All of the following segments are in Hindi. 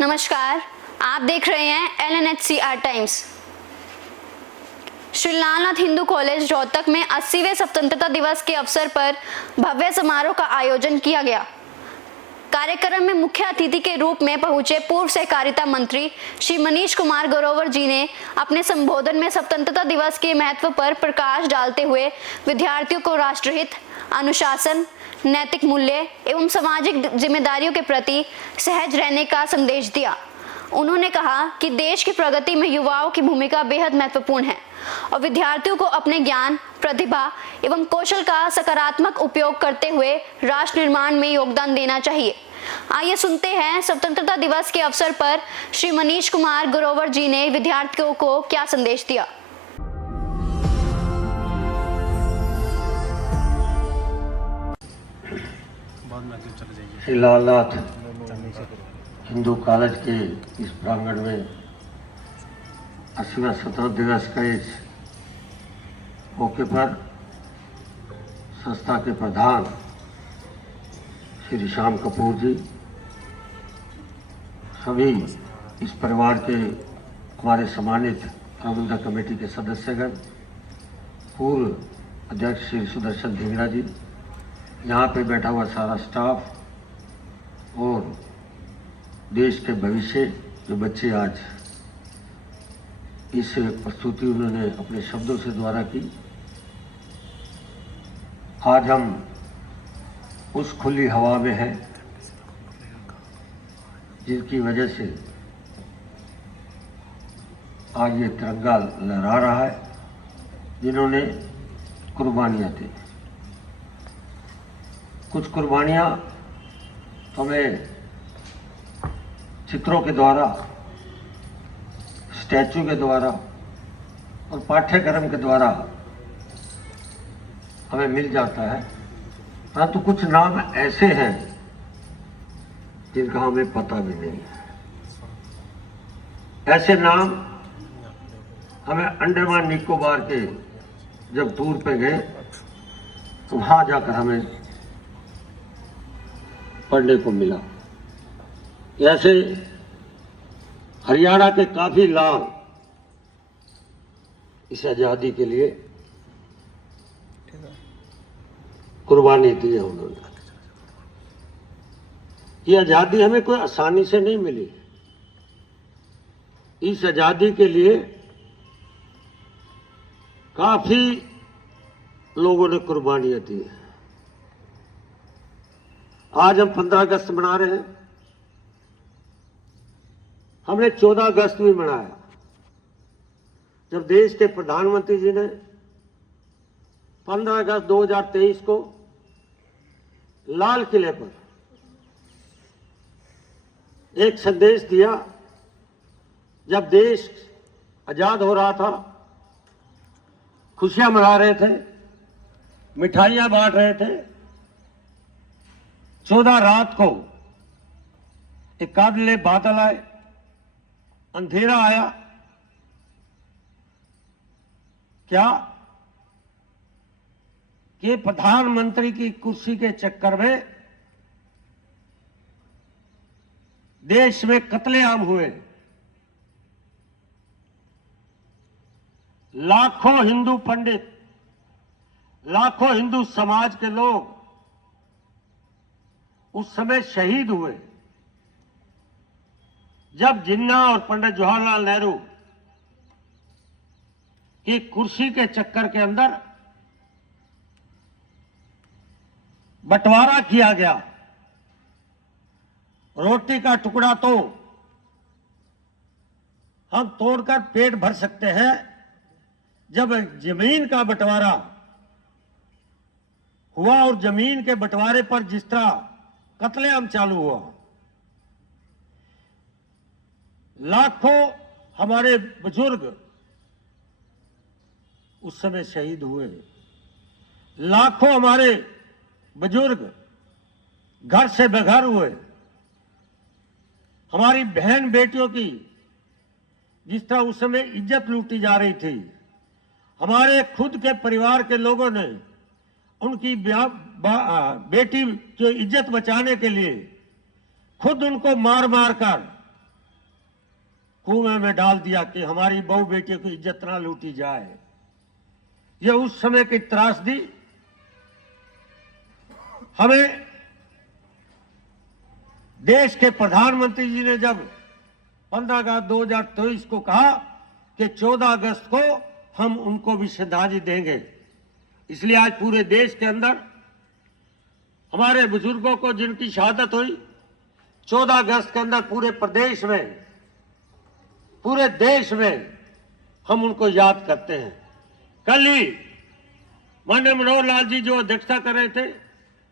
नमस्कार, आप देख रहे हैं LNHCR Times. Shri Lalnath Hindu College Rohtak में 80वें स्वतंत्रता दिवस के अवसर पर भव्य समारोह का आयोजन किया गया। कार्यक्रम में मुख्य अतिथि के रूप में पहुंचे पूर्व सहकारिता मंत्री श्री मनीष कुमार ग्रोवर जी ने अपने संबोधन में स्वतंत्रता दिवस के महत्व पर प्रकाश डालते हुए विद्यार्थियों को राष्ट्रहित, अनुशासन, नैतिक मूल्य एवं सामाजिक जिम्मेदारियों के प्रति सहज रहने का संदेश दिया। उन्होंने कहा कि देश की प्रगति में युवाओं की भूमिका बेहद महत्वपूर्ण है और विद्यार्थियों को अपने ज्ञान, प्रतिभा एवं कौशल का सकारात्मक उपयोग करते हुए राष्ट्र निर्माण में योगदान देना चाहिए। आइए सुनते हैं स्वतंत्रता दिवस के अवसर पर श्री मनीष कुमार ग्रोवर जी ने विद्यार्थियों को क्या संदेश दिया। श्री लालनाथ हिंदू कॉलेज के इस प्रांगण में 80वां स्वतंत्रता दिवस का इस मौके पर संस्था के प्रधान श्री श्याम कपूर जी, सभी इस परिवार के हमारे सम्मानित प्रबंधक कमेटी के सदस्यगण, पूर्व अध्यक्ष श्री सुदर्शन ढींगरा जी, यहाँ पे बैठा हुआ सारा स्टाफ और देश के भविष्य जो बच्चे आज इस प्रस्तुति उन्होंने अपने शब्दों से द्वारा की। आज हम उस खुली हवा में हैं जिनकी वजह से आज ये तिरंगा लहरा रहा है, जिन्होंने कुर्बानियाँ दी। कुछ कुर्बानियाँ हमें चित्रों के द्वारा, स्टैचू के द्वारा और पाठ्यक्रम के द्वारा हमें मिल जाता है, परंतु कुछ नाम ऐसे हैं जिनका हमें पता भी नहीं है। ऐसे नाम हमें अंडमान निकोबार के जब टूर पे गए तो वहां जाकर हमें पढ़ने को मिला। ऐसे हरियाणा के काफी लाल इस आजादी के लिए कुर्बानी दी है उन्होंने। ये आजादी हमें कोई आसानी से नहीं मिली। इस आजादी के लिए काफी लोगों ने कुर्बानियां दी है। आज हम 15 अगस्त मना रहे हैं। हमने 14 अगस्त भी मनाया, जब देश के प्रधानमंत्री जी ने 15 अगस्त 2023 को लाल किले पर एक संदेश दिया। जब देश आजाद हो रहा था, खुशियां मना रहे थे, मिठाइयां बांट रहे थे, 14 रात को एक काबिले बादल आए, अंधेरा आया। क्या कि प्रधानमंत्री की कुर्सी के चक्कर में देश में कत्लेआम हुए। लाखों हिंदू पंडित, लाखों हिंदू समाज के लोग उस समय शहीद हुए, जब जिन्ना और पंडित जवाहरलाल नेहरू की कुर्सी के चक्कर के अंदर बंटवारा किया गया। रोटी का टुकड़ा तो हम तोड़कर पेट भर सकते हैं, जब जमीन का बंटवारा हुआ और जमीन के बंटवारे पर जिस तरह कत्लेआम चालू हुआ, लाखों हमारे बुजुर्ग उस समय शहीद हुए। लाखों हमारे बुजुर्ग घर से बेघर हुए। हमारी बहन बेटियों की जिस तरह उस समय इज्जत लूटी जा रही थी, हमारे खुद के परिवार के लोगों ने उनकी बेटी की इज्जत बचाने के लिए खुद उनको मार मार कर कुएं में डाल दिया कि हमारी बहू बेटियों की इज्जत ना लूटी जाए। ये उस समय की त्रासदी हमें देश के प्रधानमंत्री जी ने जब 15 अगस्त 2023 को कहा कि 14 अगस्त को हम उनको भी श्रद्धांजलि देंगे, इसलिए आज पूरे देश के अंदर हमारे बुजुर्गों को जिनकी शहादत हुई 14 अगस्त के अंदर पूरे प्रदेश में, पूरे देश में हम उनको याद करते हैं। कल ही माननीय मनोहर लाल जी जो अध्यक्षता कर रहे थे,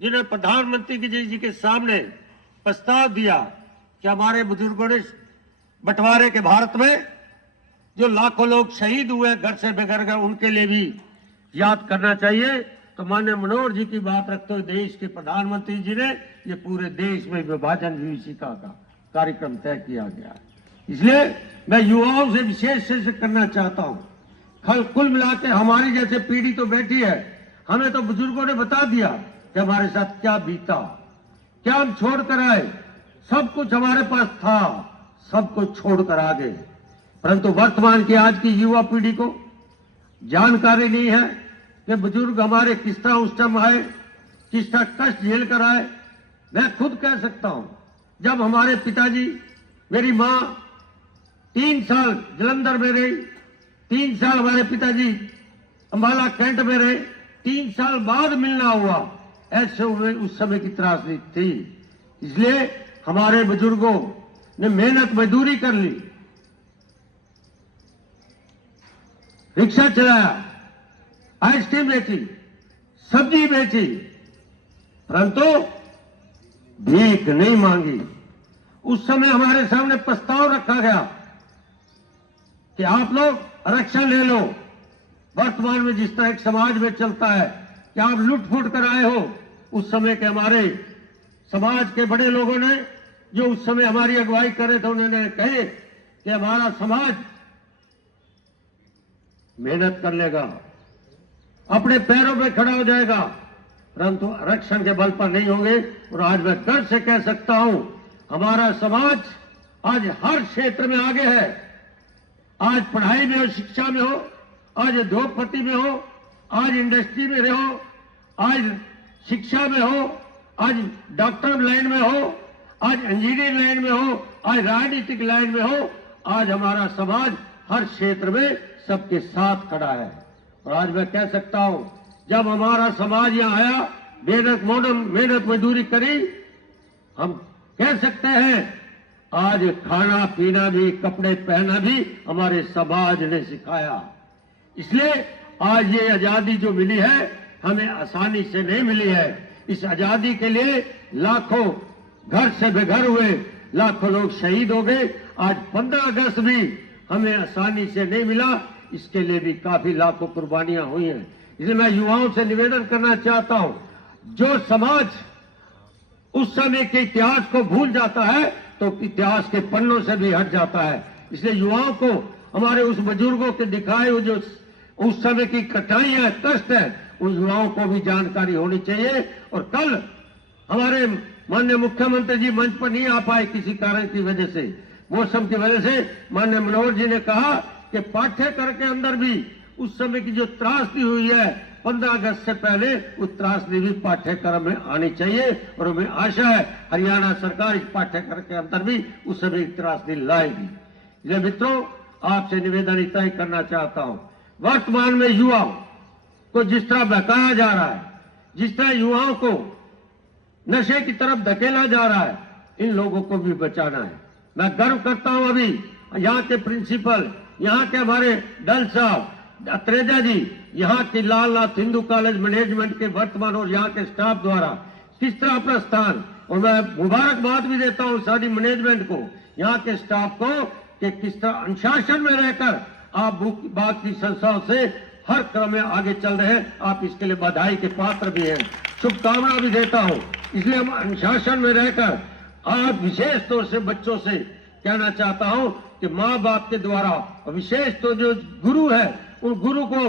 जिन्होंने प्रधानमंत्री जी के सामने प्रस्ताव दिया कि हमारे बुजुर्गों ने बंटवारे के भारत में जो लाखों लोग शहीद हुए, घर से बेघर गए, उनके लिए भी याद करना चाहिए। तो माननीय मनोहर जी की बात रखते हुए देश के प्रधानमंत्री जी ने ये पूरे देश में विभाजन विभीषिका का कार्यक्रम तय किया गया है। इसलिए मैं युवाओं से विशेष से करना चाहता हूं, कुल मिला के हमारी जैसे पीढ़ी तो बैठी है, हमें तो बुजुर्गों ने बता दिया कि हमारे साथ क्या बीता, क्या हम छोड़कर आए। सब कुछ हमारे पास था, सब कुछ छोड़कर आ गए, परंतु वर्तमान की आज की युवा पीढ़ी को जानकारी नहीं है कि बुजुर्ग हमारे किस तरह उस टाइम आए, किस तरह कष्ट झेल कर आए। मैं खुद कह सकता हूं, जब हमारे पिताजी, मेरी मां 3 साल जलंधर में रही, 3 साल हमारे पिताजी अंबाला कैंट में रहे, 3 साल बाद मिलना हुआ, ऐसे उस समय की त्रासदी थी। इसलिए हमारे बुजुर्गों ने मेहनत मजदूरी कर ली, रिक्शा चलाया, आइसक्रीम बेची, सब्जी बेची, परंतु भीख नहीं मांगी। उस समय हमारे सामने प्रस्ताव रखा गया कि आप लोग आरक्षण ले लो। वर्तमान में जिस तरह एक समाज में चलता है कि आप लुट फुट कर आए हो, उस समय के हमारे समाज के बड़े लोगों ने जो उस समय हमारी अगुवाई कर रहे थे, उन्होंने कहे कि हमारा समाज मेहनत कर लेगा, अपने पैरों पे खड़ा हो जाएगा, परंतु आरक्षण के बल पर नहीं होंगे। और आज मैं गर्व से कह सकता हूं, हमारा समाज आज हर क्षेत्र में आगे है। आज पढ़ाई में हो, शिक्षा में हो, आज उद्योगपति में हो, आज इंडस्ट्री में रहो, आज शिक्षा में हो, आज डॉक्टर लाइन में हो, आज इंजीनियरिंग लाइन में हो, आज राजनीतिक लाइन में हो। आज हमारा समाज हर क्षेत्र में सबके साथ खड़ा है। और आज मैं कह सकता हूं, जब हमारा समाज यहां आया, मेहनत मजदूरी करी, हम कह सकते हैं आज खाना पीना भी, कपड़े पहनना भी हमारे समाज ने सिखाया। इसलिए आज ये आजादी जो मिली है, हमें आसानी से नहीं मिली है। इस आजादी के लिए लाखों घर से बेघर हुए, लाखों लोग शहीद हो गए। आज 15 अगस्त भी हमें आसानी से नहीं मिला, इसके लिए भी काफी लाखों कुर्बानियां हुई हैं। इसलिए मैं युवाओं से निवेदन करना चाहता हूं, जो समाज उस समय के इतिहास को भूल जाता है तो इतिहास के पन्नों से भी हट जाता है। इसलिए युवाओं को हमारे उस बुजुर्गों के दिखाए हुए जो उस समय की कठिनाइयां, कष्ट है, उन युवाओं को भी जानकारी होनी चाहिए। और कल हमारे माननीय मुख्यमंत्री जी मंच पर नहीं आ पाए किसी कारण की वजह से, मौसम की वजह से। माननीय मनोहर जी ने कहा कि पाठ्यक्रम के अंदर भी उस समय की जो त्रासदी हुई है 15 अगस्त से पहले, उस त्रासदी भी पाठ्यक्रम में आनी चाहिए। और हमें आशा है हरियाणा सरकार इस पाठ्यक्रम के अंदर भी उस समय की त्रासदी लाएगी। इसलिए मित्रों, आपसे निवेदन इतना ही करना चाहता हूं, वर्तमान में युवाओं को जिस तरह बहकाया जा रहा है, जिस तरह युवाओं को नशे की तरफ धकेला जा रहा है, इन लोगों को भी बचाना है। मैं गर्व करता हूं, अभी यहाँ के प्रिंसिपल, यहाँ के हमारे डल साहब, अत्रेजा जी, यहाँ के लालनाथ हिंदू कॉलेज मैनेजमेंट के वर्तमान और यहाँ के स्टाफ द्वारा किस तरह अपना स्थान, और मैं मुबारकबाद भी देता हूँ सारी मैनेजमेंट को, यहाँ के स्टाफ को, कि किस तरह अनुशासन में रहकर आप बाकी संस्थाओं से हर क्रम में आगे चल रहे हैं। आप इसके लिए बधाई के पात्र भी हैं, शुभकामना भी देता हूँ। इसलिए हम अनुशासन में रहकर आज विशेष तौर से बच्चों से कहना चाहता हूँ कि माँ बाप के द्वारा, विशेष तो जो गुरु है, उन गुरु को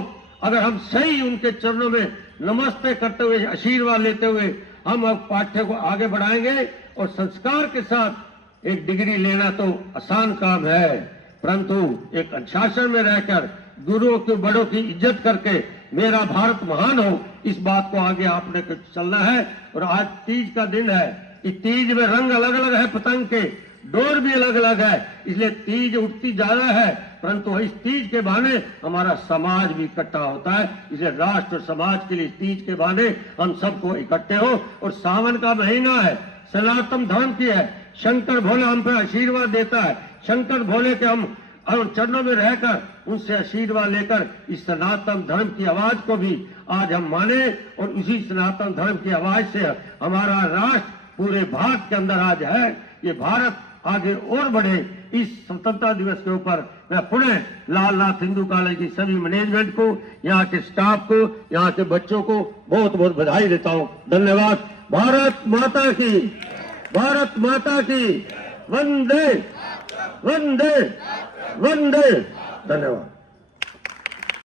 अगर हम सही उनके चरणों में नमस्ते करते हुए, आशीर्वाद लेते हुए हम अब पाठ्य को आगे बढ़ाएंगे। और संस्कार के साथ एक डिग्री लेना तो आसान काम है, परंतु एक अनुशासन में रहकर गुरुओं के बड़ों की इज्जत करके मेरा भारत महान हो, इस बात को आगे आपने चलना है। और आज तीज का दिन है, इस तीज में रंग अलग अलग है, पतंग के डोर भी अलग अलग है, इसलिए तीज उठती ज्यादा है, परंतु इस तीज के बहाने हमारा समाज भी इकट्ठा होता है। इसलिए राष्ट्र और समाज के लिए तीज के बहाने हम सबको इकट्ठे हो। और सावन का महीना है, सनातन धर्म की है, शंकर भोला हम पे आशीर्वाद देता है। शंकर भोले के हम और चरणों में रहकर उनसे आशीर्वाद लेकर इस सनातन धर्म की आवाज को भी आज हम माने, और उसी सनातन धर्म की आवाज से हमारा राष्ट्र पूरे भारत के अंदर आज है। ये भारत आगे और बढ़े। इस स्वतंत्रता दिवस के ऊपर मैं पुनः लालनाथ हिंदू कॉलेज की सभी मैनेजमेंट को, यहाँ के स्टाफ को, यहाँ के बच्चों को बहुत बहुत बधाई देता हूँ। धन्यवाद। भारत माता की, भारत माता की, वंदे वंदे वंदे। धन्यवाद।